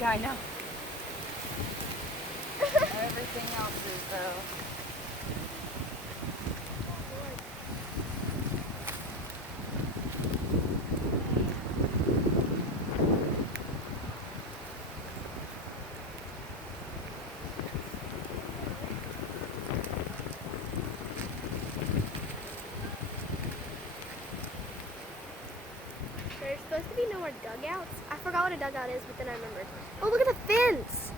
Yeah, I know. Everything else is though. There's supposed to be no more dugouts. I forgot what a dugout is, but then I remembered. Oh, look at the fence!